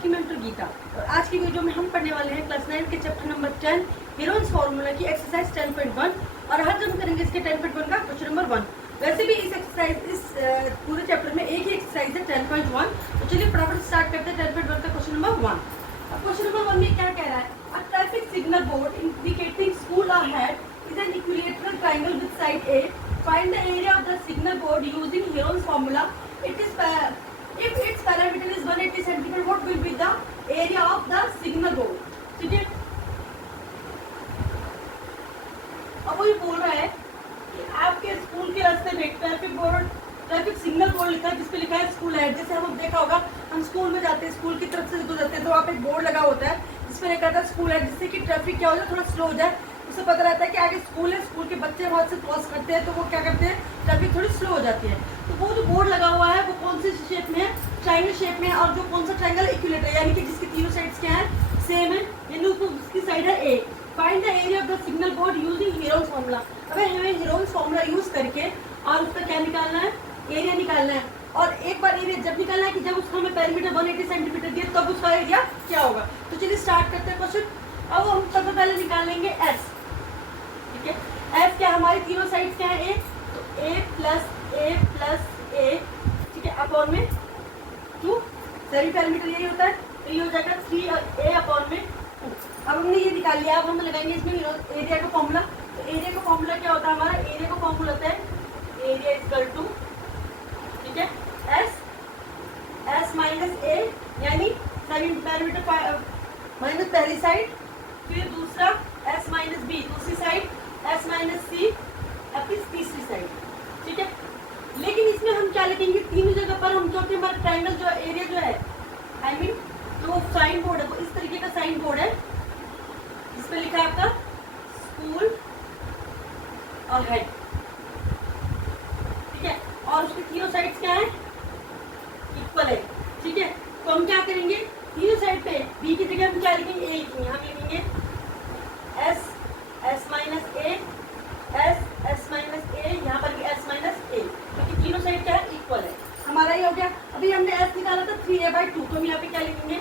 Documentary Gita. और आज की वीडियो में हम पढ़ने वाले हैं क्लास 9 के चैप्टर नंबर 10 हीरोइंस फार्मूला की एक्सरसाइज 10.1 और हर जब करेंगे इसके 10.1 का क्वेश्चन नंबर 1। वैसे भी इस एक्सरसाइज इस पूरे चैप्टर में एक ही एक्सरसाइज है 10.1। तो चलिए फटाफट स्टार्ट करते हैं 10.1 का क्वेश्चन नंबर 1। अब क्वेश्चन नंबर 1 में क्या कह रहा है, a traffic signal board indicating school ahead is an equilateral triangle with side A, find the area of the signal board using Heron's formula. It is if its parameter is 180 cm, what will be the area of the signal board? ठीक है, अब वो ये बोल रहा है कि आपके स्कूल के रास्ते में ट्रैफिक सिग्नल बोर्ड लिखा है जिसपे लिखा है स्कूल है। जैसे हम देखा होगा, हम स्कूल में जाते हैं, स्कूल की तरफ से गुजरते हैं तो वहाँ पे एक बोर्ड लगा होता है जिसपे लिखा होता है स्कूल है, जिससे कि ट्रैफिक क्या हो जाए, थोड़ा स्लो हो जाए। उससे पता रहता है कि आगे स्कूल है, स्कूल के बच्चे वहाँ से क्रॉस करते हैं तो वो क्या करते हैं, ट्रैफिक थोड़ी स्लो हो जाती है। तो वो जो बोर्ड लगा हुआ है वो कौन सी शेप में है, ट्रायंगल शेप में है। और जो कौन सा ट्रायंगल, इक्विलेटरल, यानी कि जिसकी तीनों साइड्स क्या है, सेम है, यानी उसकी साइड है A. Find the area of the signal board using Heron's formula. अब हमें हीरोइंस फार्मूला यूज करके और उसका क्या निकालना है, एरिया निकालना है। और एक बार एरिया जब निकालना है कि जब उसका हमें पेरीमीटर 180 सेंटीमीटर दिए तब उसका एरिया क्या होगा। तो चलिए स्टार्ट करते हैं क्वेश्चन। अब हम सबसे पहले निकालेंगे एस। ठीक है, एस क्या, हमारी तीनों साइड्स क्या है, ए, तो ए प्लस ए, ठीक है, अपॉन में 2, सभी पैरामीटर यही होता है, तो ये हो जाएगा 3 और ए अपॉन में 2। अब हमने ये निकाल लिया, अब हम लगाएंगे इसमें एरिया का फॉर्मूला। तो एरिया का फॉर्मूला क्या होता है, हमारा एरिया का फॉर्मूला होता है एरिया इक्वल टू, ठीक है, एस माइनस ए, यानी सभी पैरामीटर माइनस पहली साइड, फिर दूसरा एस माइनस बी दूसरी साइड, एस माइनस सी अपनी तीसरी साइड। ठीक है, लेकिन इसमें हम क्या लिखेंगे, तीनों जगह पर हम, क्योंकि हमारा ट्रायंगल जो एरिया जो है, आई मीन जो साइन बोर्ड है वो इस तरीके का साइन बोर्ड है जिसपे लिखा है आपका स्कूल और हेड। ठीक है, और उसकी तीनों साइड्स क्या है, इक्वल है। ठीक है, तो हम क्या करेंगे, तीनों साइड पे बी की जगह हम क्या लिखेंगे, ए लिखेंगे। हम लिखेंगे S minus A, S minus ए, यहाँ पर भी एस माइनस ए, क्योंकि तीनों साइड क्या है, इक्वल है। हमारा ये हो गया। अभी हमने एस निकाला था 3a/2, तो हम यहाँ पे क्या लिखेंगे,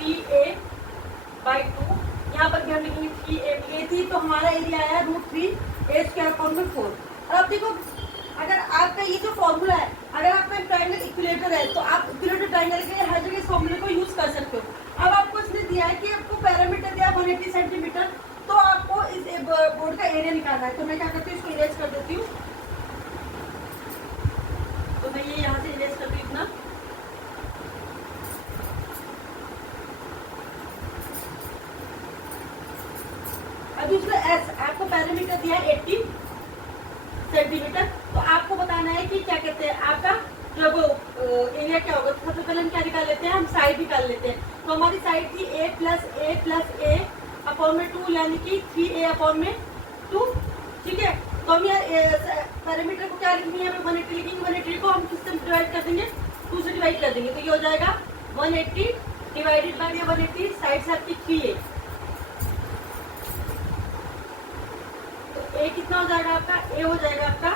3a/2। यहाँ पर भी हम लिखेंगे 3a थी, तो हमारा एरिया आया √3a²/4। और अब देखो, अगर आपका ये जो फॉर्मूला है, अगर आपका ट्रायंगल इक्विलेटर है तो आप इक्विलेटर ट्रायंगल के लिए हर जगह इस फॉर्मूले को यूज कर सकते हो। अब आपको इसने दिया है कि आपको पैरामीटर दिया 180 सेंटीमीटर, तो आपको इस बोर्ड का एरिया निकालना है। तो मैं क्या करती हूँ, इसको इरेज कर देती हूँ। तो मैं ये यहाँ से इरेज कर दी इतना। अब दूसरा एस, आपको पैरामीटर दिया है 80 सेंटीमीटर, तो आपको बताना है कि क्या कहते हैं, आपका जो एरिया क्या होगा। तो सबसे पहले हम क्या निकाल लेते हैं, हम साइड निकाल लेते हैं। तो हमारी साइड थी a प्लस ए अपॉन में 2, यानी कि 3a अपॉन में 2। ठीक है, तो हम यहाँ पैरामीटर को क्या लिखेंगे, यहाँ पे 180 लिखेंगे। 180 को हम किससे डिवाइड कर देंगे, 2 से डिवाइड कर देंगे, तो ये हो जाएगा 180 डिवाइडेड बाय 180, साइड से आपकी 3a। तो a कितना हो जाएगा आपका, a हो जाएगा आपका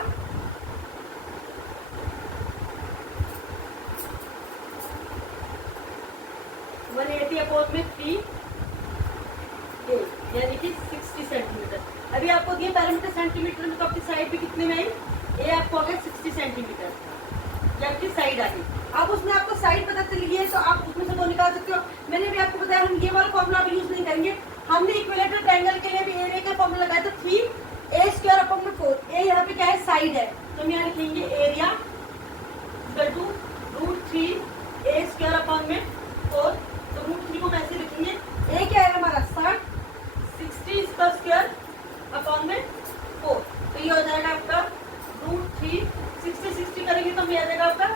180 अपॉन में 3a, यानी कि 60 सेंटीमीटर। अभी आपको दिए पैरामीटर सेंटीमीटर में, तो आपकी साइड भी कितने में आई, ए आपको आ गया 60 सेंटीमीटर, या आपकी साइड आ गई। अब उसमें आपको साइड पता चली है तो आप उसमें से 2 निकाल सकते हो। मैंने भी आपको बताया, हम ये वाला फॉर्मूला अभी यूज नहीं करेंगे। हमने इक्विलेटरल ट्रायंगल के लिए भी एरिया का फॉर्मूला लगाया, तो 3a²/4। ए यहाँ पे क्या है, साइड है, तो हम यहाँ लिखेंगे एरिया इक्वल टू √3a²/4। तो √3 को हम ऐसे लिखेंगे, ए क्या है हमारा 60, 60 इसका स्क्वायर अपॉन में 4। तो ये हो जाएगा आपका √3, 60 करेंगे तो ये आ जाएगा आपका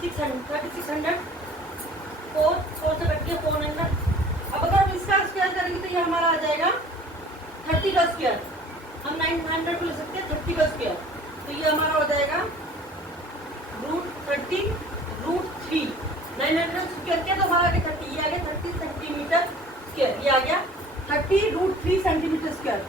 3600, 4 से कट गया 400। अब अगर हम इसका स्क्वायर करेंगे तो ये हमारा आ जाएगा 30 का स्क्वायर। हम 900 को ले सकते हैं 30 का स्क्वायर, तो ये हमारा हो जाएगा √30 √3। 900 स्क्वायर किया तो हमारा आ गया 30, ये आ गया 30 सेंटीमीटर स्क्वायर, ये आ गया 30 √3 सेंटीमीटर स्क्वायर।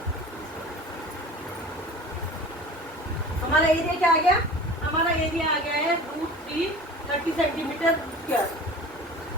हमारा एरिया क्या आ गया, हमारा एरिया आ गया है √3 30 सेंटीमीटर स्क्वायर।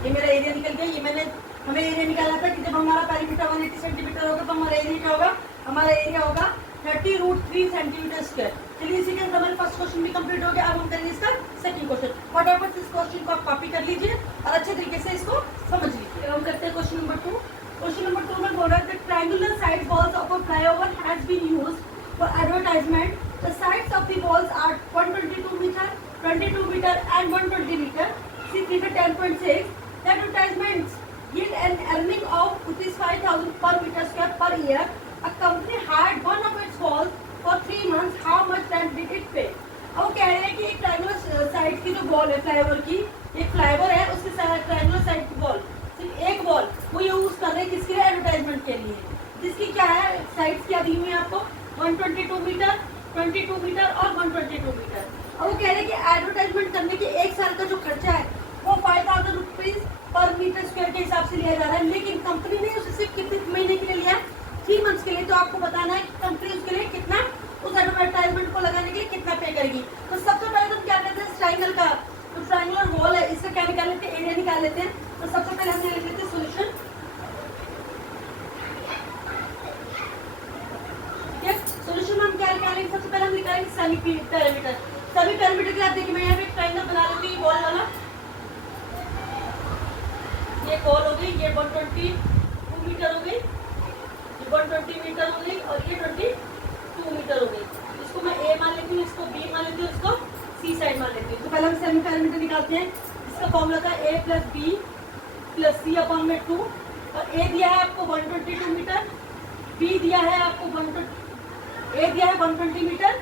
ये मेरा एरिया दिया। ये मैंने हमें एरिया निकाला था कि जब हमारा पेरीमीटर 180 सेंटीमीटर होगा तो हमारा एरिया क्या होगा, हमारा एरिया होगा 30√3 सेंटीमीटर स्क्वायर। चलिए इसी के साथ हमारे फर्स्ट क्वेश्चन भी कंप्लीट हो गया। अब हम करेंगे इसका सेकंड क्वेश्चन। फटाफट इस क्वेश्चन को आप कॉपी कर लीजिए और अच्छे तरीके से इसको समझ लीजिए। हम करते हैं क्वेश्चन नंबर 2। क्वेश्चन नंबर 2 में बोल रहा है triangular side walls of a flyover has been used for advertisement. The sides of the walls are 122 metre, 22 metre and 120 metre. See figure 10.6. The advertisements yield an earning of ₹5,000 per meter square per year. A company hired one of its walls for 3 months. How much rent did it pay? अब वो कह रहे हैं कि एक triangular side की जो wall है फ्लाईओवर की, एक फ्लाईओवर है उसके ट्रायंगुलर साइड की वॉल, सिर्फ एक वॉल वो यूज कर रहे हैं किसके लिए, एडवर्टाइजमेंट के लिए, जिसकी क्या है साइड्स क्या दी हुई है आपको 122 मीटर, 22 मीटर और 122 मीटर। अब वो कह रहे हैं कि एडवर्टाइजमेंट करने के 1 साल का जो खर्चा है वो 5,000 रुपीज पर मीटर स्क्वायर के हिसाब से लिया जा रहा है, लेकिन कंपनी ने उसे सिर्फ कितने महीने के लिए लिया, 3 मंथ्स के लिए। तो आपको बताना है कि कंपनी उसके लिए कितना, उस एडवर्टाइजमेंट को लगाने के लिए कितना पे करेगी। तो सबसे पहले तो क्या करते हैं, ट्रायंगल का जो ट्रायंगुलर वॉल है इसका क्या निकाल लेते हैं, एरिया निकाल लेते हैं। तो सबसे पहले हम लिख लेते हैं सोल्यूशन। सोल्यूशन में हम क्या निकालेंगे, सबसे पहले हम निकालेंगे सभी पैरामीटर। सभी पैरामीटर के आप देखिए मैं यहाँ पे एक ट्रायंगल बना लेती हूँ वॉल वाला। ये वॉल हो गई, ये 122 मीटर हो गई, ये 120 मीटर हो गई और ये 22 मीटर हो गई। इसको मैं ए मान लेती हूँ, इसको बी मान लेती हूँ, इसको सी साइड मान लेती हूँ। तो पहले हम सेमी पैरामीटर निकालते हैं। इसका फॉर्मूला था a + b + c अपॉन में 2। और ए दिया है आपको 122 मीटर, बी दिया है आपको 120 मीटर,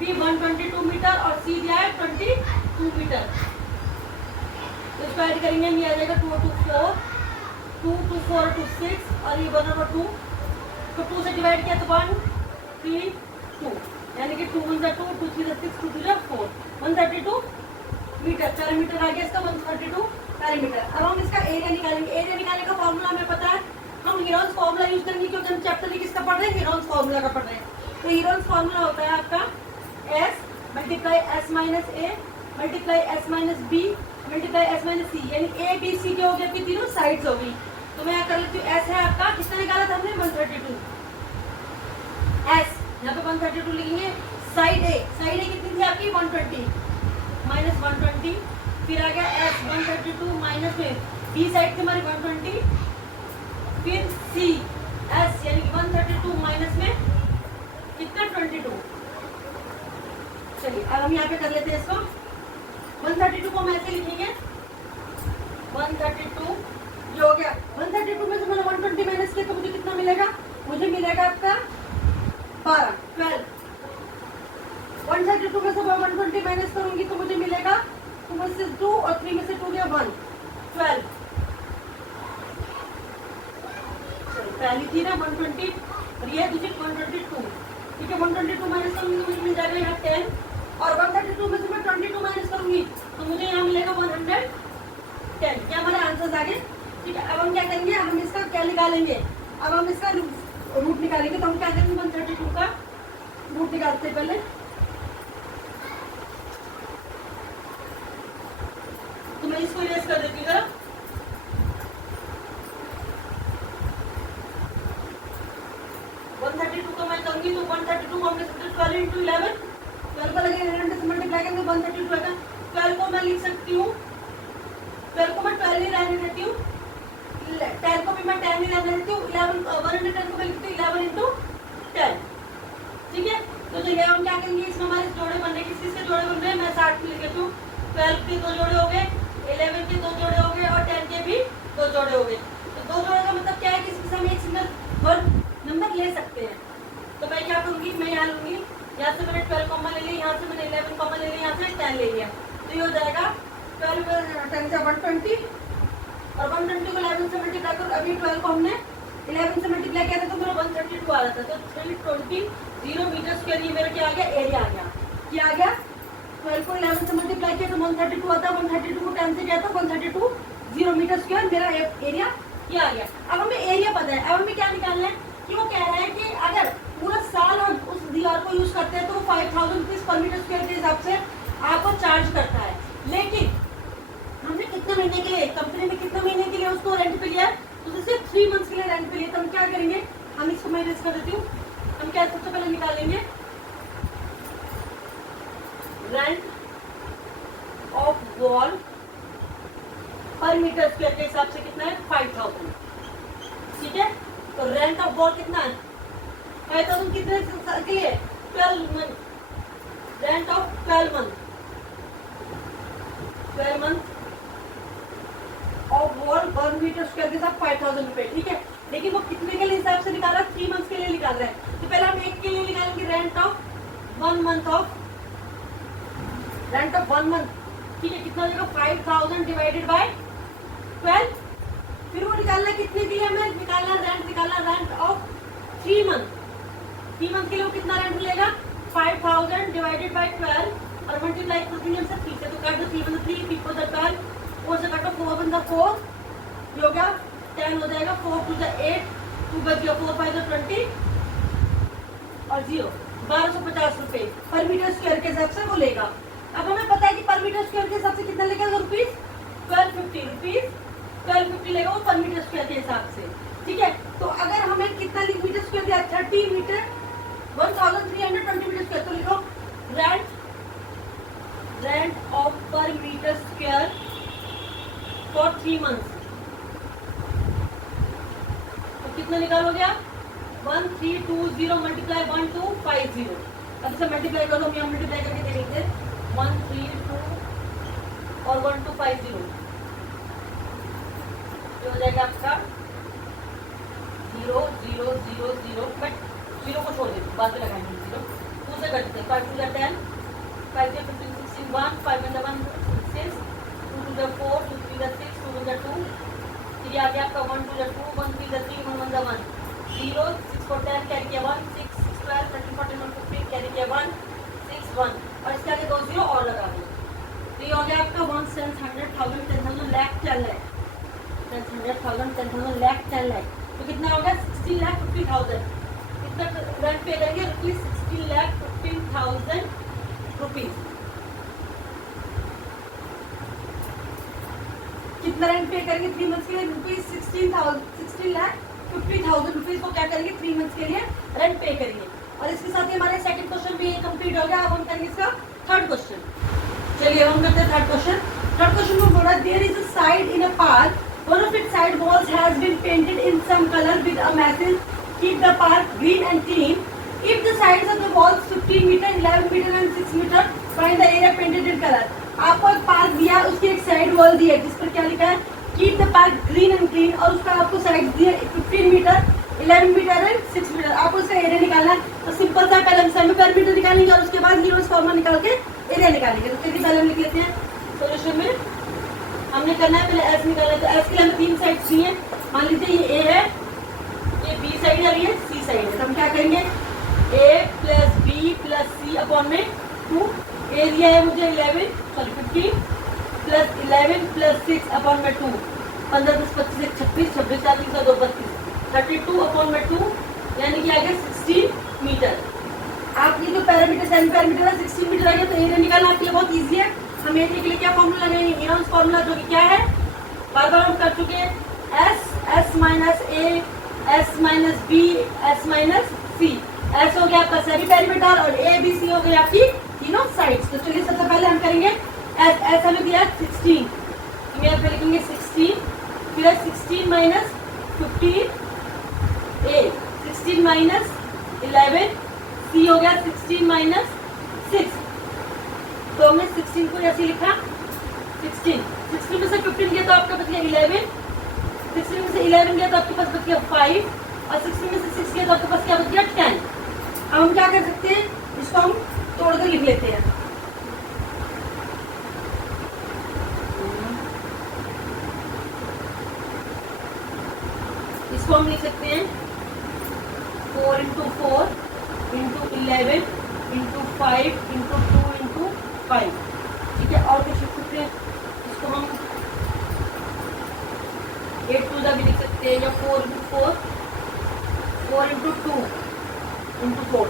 बी 122 मीटर और सी दिया है 22 मीटर। तो इसको ऐड करेंगे हम, ये आ जाएगा 2 2 4, 2 2 4 2 6 और ये 1/2। तो 2 से डिवाइड किया तो 1 3 2, यानी कि 2 1 2, 2 3 6, 2 2 4, 132 मीटर पैरामीटर आ गया इसका, 132 पैरामीटर। अब हम इसका एरिया निकालेंगे। एरिया निकालने का फॉर्मूला हमें पता है, हम हीरोन्स फॉर्मूला यूज करेंगे क्योंकि हम चैप्टर में किसका पढ़ रहे हैं, हीरोन्स फॉर्मूला का पढ़ रहे हैं। तो हीरोन्स फॉर्मूला होता है आपका S × S - A × S - B × S - C, यानी A B C के हो गए, आपकी तीनों साइड्स हो गई। तो मैं यहाँ कर लेती हूँ, S है आपका, कितना निकाला था हमने 132, S यहाँ पे 132 लिखेंगे। साइड A कितनी थी आपकी 120 - 120, फिर आ गया S 132 माइनस में B साइड थी हमारी 120, फिर C S यानी 132 माइनस में कितना 22। चलिए अब हम यहाँ पे कर लेते हैं इसको। 132 को हम ऐसे लिखेंगे, 132 जो हो गया 132 में से मैंने 120 माइनस किया तो मुझे कितना मिलेगा, मुझे मिलेगा आपका 12 12। 132 में से मैं 120 माइनस करूंगी तो मुझे मिलेगा 2 में से 2 और 3 में से 2 गया 1 12। पहली थी ना 120 और ये दूसरी 122, ठीक है। 122 माइनस करूंगी तो मुझे मिल जाएगा यहाँ 10 और 132 में से मैं 22 माइनस करूंगी तो मुझे यहाँ मिलेगा 110। क्या हमारे आंसर्स आ गए, ठीक है। अब हम क्या करेंगे, अब हम इसका क्या निकालेंगे, अब हम इसका रूट निकालेंगे। तो हम क्या करेंगे 132 का रूट निकालते हैं पहले। तो मैं इसको इरेज कर देती हूँ। 132 को मैं करूंगी तो 132 को हमने 12 × 11, 12 को लगे 11 से मल्टीप्लाई करेंगे 132 आएगा। 12 को मैं लिख सकती हूँ, 12 को मैं 12 ही रहने देती हूँ, 10 को भी मैं 10 ही रहने देती हूँ, 11 110 को मैं लिखती हूँ 11 × 10, ठीक है। तो ये हम क्या करेंगे, इसमें हमारे जोड़े बन रहे, किस चीज के जोड़े बन रहे हैं, मैं 60 में लिख देती हूँ। 12 के 2 जोड़े हो गए, 11 के 2 जोड़े हो गए और 10 के भी 2 जोड़े हो गए। तो 2 जोड़े का मतलब क्या है कि इसमें हम एक सिंगल वर्ड नंबर ले सकते हैं। तो मैं क्या करूंगी, मैं यहाँ लूंगी, यहाँ से मैंने 12 कॉमन ले लिया, यहाँ से मैंने 11 कॉमन ले लिया, यहाँ से 10 ले लिया। तो ये हो जाएगा 12 10 से 120 और 120 को 11 से मल्टीप्लाई करो। अभी 12 को हमने 11 से मल्टीप्लाई किया था तो मेरा 132 आ रहा था। तो 320 मीटर स्क्वायर ये मेरा क्या आ गया, एरिया आ गया। क्या आ गया, 12 को 11 से मल्टीप्लाई किया तो 132 आता है, 132 को 10 से किया तो 132 मीटर स्क्वायर मेरा एरिया ये आ गया। अब हमें एरिया पता है, अब हमें क्या निकालना है कि वो कह रहा है कि अगर पूरा साल हम उस दीवार को यूज करते हैं तो वो 5000 रुपीज पर मीटर स्क्वायर के हिसाब से आपको चार्ज करता है, लेकिन हमने कितना कितने महीने के लिए, कंपनी ने कितने महीने के लिए उसको रेंट पे लिया है, तो सिर्फ 3 मंथ्स के लिए रेंट पे लिया। तो हम क्या करेंगे, हम इसको मैं रेस कर देती हूँ। हम क्या सबसे पहले निकालेंगे रेंट ऑफ वॉल पर मीटर स्क्वायर के हिसाब से कितना है 5000, ठीक है। तो रेंट ऑफ वॉल कितना है 5000, कितने के लिए 12 month, rent of 12 month of wall पर मीटर स्क्वायर के साथ 5000 रुपए, ठीक है। लेकिन वो कितने के लिए हिसाब से निकाल रहा है, 3 मंथ्स के लिए निकाल रहा है। तो पहले हम एक के लिए निकालेंगे rent of 1 month of rent of 1 month, ठीक है। कितना हो जाएगा 5000 डिवाइडेड बाय 12। फिर वो निकालना कितने के लिए, हमें निकालना रेंट ऑफ 3 मंथ। 3 मंथ के लिए वो कितना रेंट मिलेगा 5000 डिवाइडेड बाय 12 और मल्टीप्लाई कर देंगे हमसे 3 से। तो काट दो 3 × 3 3 × 12 4 से काटो 4 × 4 ये हो गया 10 हो जाएगा, 4 × 8 2 बच गया, 4 5 20 और 0 1250 रुपए पर मीटर स्क्वायर के हिसाब से वो लेगा। अब हमें पता है कि पर मीटर स्क्वायर के हिसाब से कितना लेगा रुपीज 1250 लेगा वो पर मीटर स्क्वायर के हिसाब से, ठीक है। तो अगर हमें कितना मीटर स्क्वायर दिया 30 मीटर 1320 मीटर स्क्वायर, तो लिखो रेंट ऑफ पर मीटर स्क्वायर फॉर 3 मंथ्स। तो कितना निकालोगे आप 1320 मल्टीप्लाई 1250। अब इसे मल्टीप्लाई करो, हम यहाँ मल्टीप्लाई करके दे देंगे 132 और 1250 हो जाएगा आपका 0 0 0 0, बट 0 को छोड़ देते बाद में लगाएंगे 0 2 से करते हैं 5 2 10 5 15 16 1 5 1 1 6 2 2 4 2 3 6 2 1 2 फिर आ गया आपका 1 2 2 1 3 3 1 1 1 0 6 4 10 कैरी किया 1 6 6 12 13 14 15 कैरी किया 1 6 1 और इसके आगे 2 0 और लगा दो। तो ये हो गया आपका 1 cent 100,000 10,000 लाख 10 लाख 100,000 10,000 लाख 10 लाख। तो कितना हो गया 16,50,000। कितना रेंट पे करेंगे रुपीज 16,50,000 रुपीज। कितना रेंट पे करेंगे 3 मंथ्स के लिए रुपीज 16,50,000 रुपीज को क्या करेंगे 3 मंथ्स के लिए रेंट पे करेंगे। और इसके साथ ही हमारे सेकंड क्वेश्चन भी कंप्लीट हो गया। अब हम करेंगे इसका थर्ड क्वेश्चन। चलिए हम करते हैं थर्ड क्वेश्चन। थर्ड क्वेश्चन में बोला there is a side in a park, one of its side walls has been painted in some color with a message keep the park green and clean. If the sides of the walls 15 meter 11 meter and 6 meter find the area painted in color। आपको एक park दिया, उसकी एक side wall दी है जिस पर क्या लिखा है keep the park green and clean, और उसका आपको साइड दिया 15 मीटर 11 मीटर एंड 6 मीटर। आपको उसका एरिया निकालना है। तो सिंपल सा पहले हम सेमी पर मीटर निकालेंगे और उसके बाद हीरोज फॉर्मूला निकाल के एरिया निकालेंगे। तो चलिए पहले हम लिख लेते हैं सोल्यूशन में। हमने करना है पहले एस निकालना है। तो एस के लिए हमें 3 साइड दी है। मान लीजिए ये ए है, ये बी साइड है, ये सी साइड है। तो हम क्या करेंगे ए प्लस बी प्लस सी अपॉन में 2। एरिया है मुझे 15 प्लस 11 प्लस 6 अपॉन में 2 15 10 25 26 26 4 3 2 32 32 अपॉन में 2 यानी कि आ गया 16 मीटर। आप ये जो पैरामीटर सेमी पैरामीटर है 16 मीटर आ गया। तो एरिया निकालना आपके लिए बहुत ईजी है। हम एरिया के लिए क्या फॉर्मूला लगाएंगे हीरोज फॉर्मूला, जो कि क्या है बार बार हम कर चुके हैं S minus A S minus B S minus C. S हो गया आपका सेमी पैरामीटर और ए बी सी हो गई आपकी तीनों साइड्स। तो चलिए सबसे पहले हम करेंगे एस एस हमें दिया 16, हम यहाँ पे लिखेंगे 16 फिर 16 माइनस 15 ए 16 माइनस 11 सी हो गया 16 माइनस 6। तो हमने 16 को ऐसे लिखा 16 में से 15 गया तो आपका बच गया 11, 16 में से 11 गया तो आपके पास बच गया 5 और 16 में से 6 गया तो आपके पास क्या बच गया 10। अब हम क्या कर सकते हैं इसको हम तोड़कर लिख लेते हैं। इसको हम लिख सकते हैं 4 × 4 × 11 × 5 × 2 × 5, ठीक है। और कुछ लिख सकते हैं इसको हम 8 टू भी लिख सकते हैं या 4 × 4 4 × 2 × 4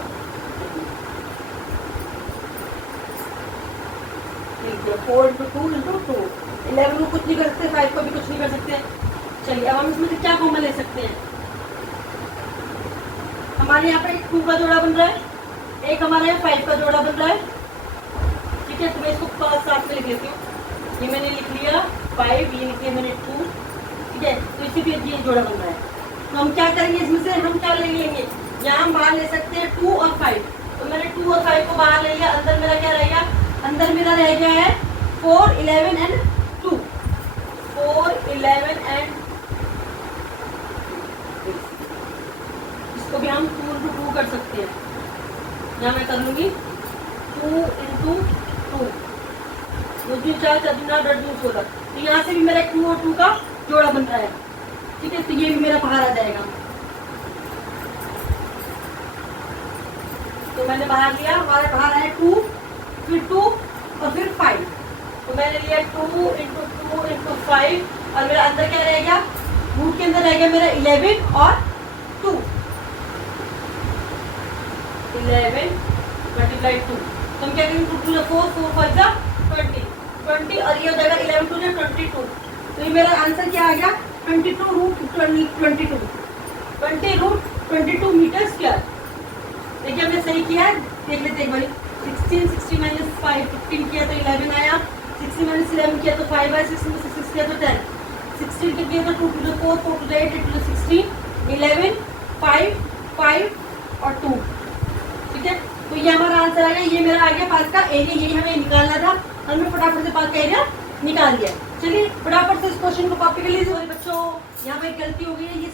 लिख दिया 4 इंटू 2 इंटू 2। 11 को कुछ नहीं कर सकते, 5 को भी कुछ नहीं कर सकते। चलिए अब हम इसमें से क्या कॉमन ले सकते हैं। हमारे यहाँ पे 2 का जोड़ा बन रहा है, एक हमारे यहाँ 5 का जोड़ा बन रहा है। ठीक है, तो मैं इसको 5 साथ में लिख लेती हूँ। ये मैंने लिख लिया 5, ये लिख लिया मैंने 2। ठीक है, तो इसी पे ये जोड़ा बन रहा है। तो हम क्या करेंगे, इसमें से हम क्या ले लेंगे, यहाँ हम बाहर ले सकते हैं 2 और 5। तो मैंने 2 और 5 को बाहर ले लिया। अंदर मेरा क्या रहेगा, अंदर मेरा रह गया है 4, 11 एंड 2। 4, 11 एंड, इसको भी हम 2 इंटू 2 कर सकते हैं। यहाँ मैं कर लूंगी 2 इंटू 2, 2 4 4 8 2 16। तो यहाँ से भी मेरा 2 और 2 का जोड़ा बन रहा है। ठीक है, तो ये भी मेरा बाहर आ जाएगा। तो मैंने बाहर लिया, हमारे बाहर आया 2, फिर 2 और फिर 5। तो मैंने लिया 2 इंटू 2 इंटू 5 और मेरा अंदर क्या रह गया, रूट के अंदर रह गया मेरा 11 और 2। 11 मल्टीप्लाई 2। तो हम क्या करेंगे, 2 2 4, 4 5 जा 20, 20 और ये हो जाएगा 11 2 जा 22। तो ये मेरा आंसर क्या आ गया, 22 रूट 22, 20 रूट 22 मीटर स्क्वायर। देखिए हमने सही किया है, देख लेते एक बार। 16 60 माइनस 5 15 किया तो 11 आया, 60 माइनस 11 किया तो 5 आया, 6 में से 6 किया तो 10, 16 के किया तो 2 to the 4, 4 to the 8, 8 to the 16, 11 5 5 और 2। ठीक है, तो ये हमारा आंसर आ गया। ये मेरा आ गया पार्क का एरिया, यही हमें निकालना था। हमने फटाफट से पार्क का एरिया निकाल दिया। चलिए फटाफट से इस क्वेश्चन को कॉपी कर लीजिए। बच्चों यहाँ पे गलती हो गई है, ये